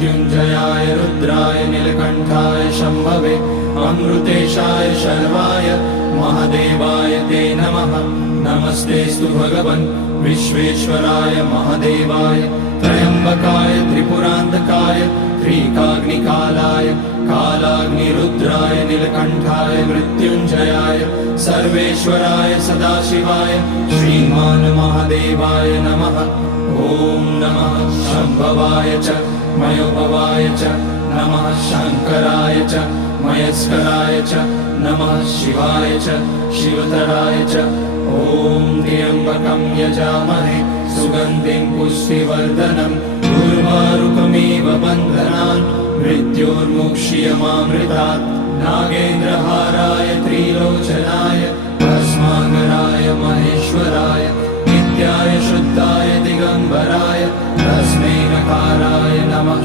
मृत्युञ्जयाय रुद्राय नीलकण्ठाय शम्भवे अमृतेशाय शर्वाय महादेवाय ते नमः। नमस्तेऽस्तु भगवन् विश्वेश्वराय महादेवाय त्र्यम्बकाय त्रिपुरान्तकाय त्रिकाग्निकालाय कालाग्निरुद्राय नीलकण्ठाय मृत्युञ्जयाय सर्वेश्वराय सदाशिवाय श्रीमान् महादेवाय नमः। ॐ नमः शम्भवाय च मयोभवाय च नमः शङ्कराय च मयस्कराय च नमः शिवाय च शिवतराय च। ॐ त्र्यम्बकं यजामहे सुगन्धिं पुष्टिवर्धनम् उर्वारुकमिव बन्धनान् मृत्योर्मुक्ष्यमामृतात्। नागेन्द्रहाराय त्रिलोचनाय भस्माकराय महेश्वराय नित्याय शुद्धाय दिगम्बराय तस्मै नकाराय नमः।